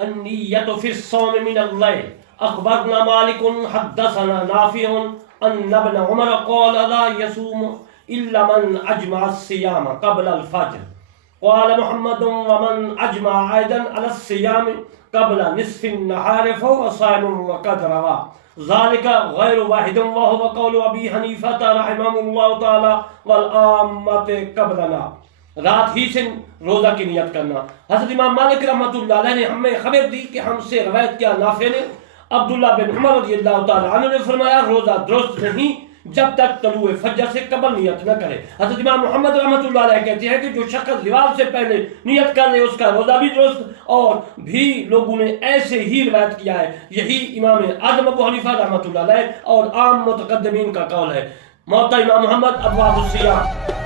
अन्नियतु फिस्सौम मिनल लैल अखबरना मालिकुन हद्दसना नाफिउन अन्न इब्न उमर क़ाल ला यसूम इल्ला मन अजमा सियाम क़ब्ल अल फज्र क़ाल मुहम्मदुन व मन अजमा ऐदन अला सियाम क़ब्ल निस्फिन नहार फहुव साइमुन व क़द रवा ज़ालिका गैरु वाहिदुन व हुवा क़ौलु अबी हनीफा रहमहुल्लाहु तआला वल आम्मत क़ब्लना। रात ही से रोजा की नियत करना। हज़रत इमाम मालिक रहमतुल्लाह अलैह ने हमें खबर दी कि हमसे रवायत किया नाफे ने अब्दुल्लाह बिन उमर रज़ियल्लाहु तआला अन्हु ने फरमाया रोजा दुरुस्त नहीं जब तक तलुए फजर से कबल नियत न करे। हज़रत इमाम मोहम्मद रहमतुल्लाह अलैह कहते हैं कि जो शख्स ज़वाल से पहले नियत कर ले उसका रोजा भी दुरुस्त। और भी लोगों ने ऐसे ही रवायत किया है। यही इमाम आज़म अबू हनीफा रहमतुल्लाह अलैह और आम मुतक़द्दिमीन का कौल है। मौता इमाम मोहम्मद अबवाब उस सियाम।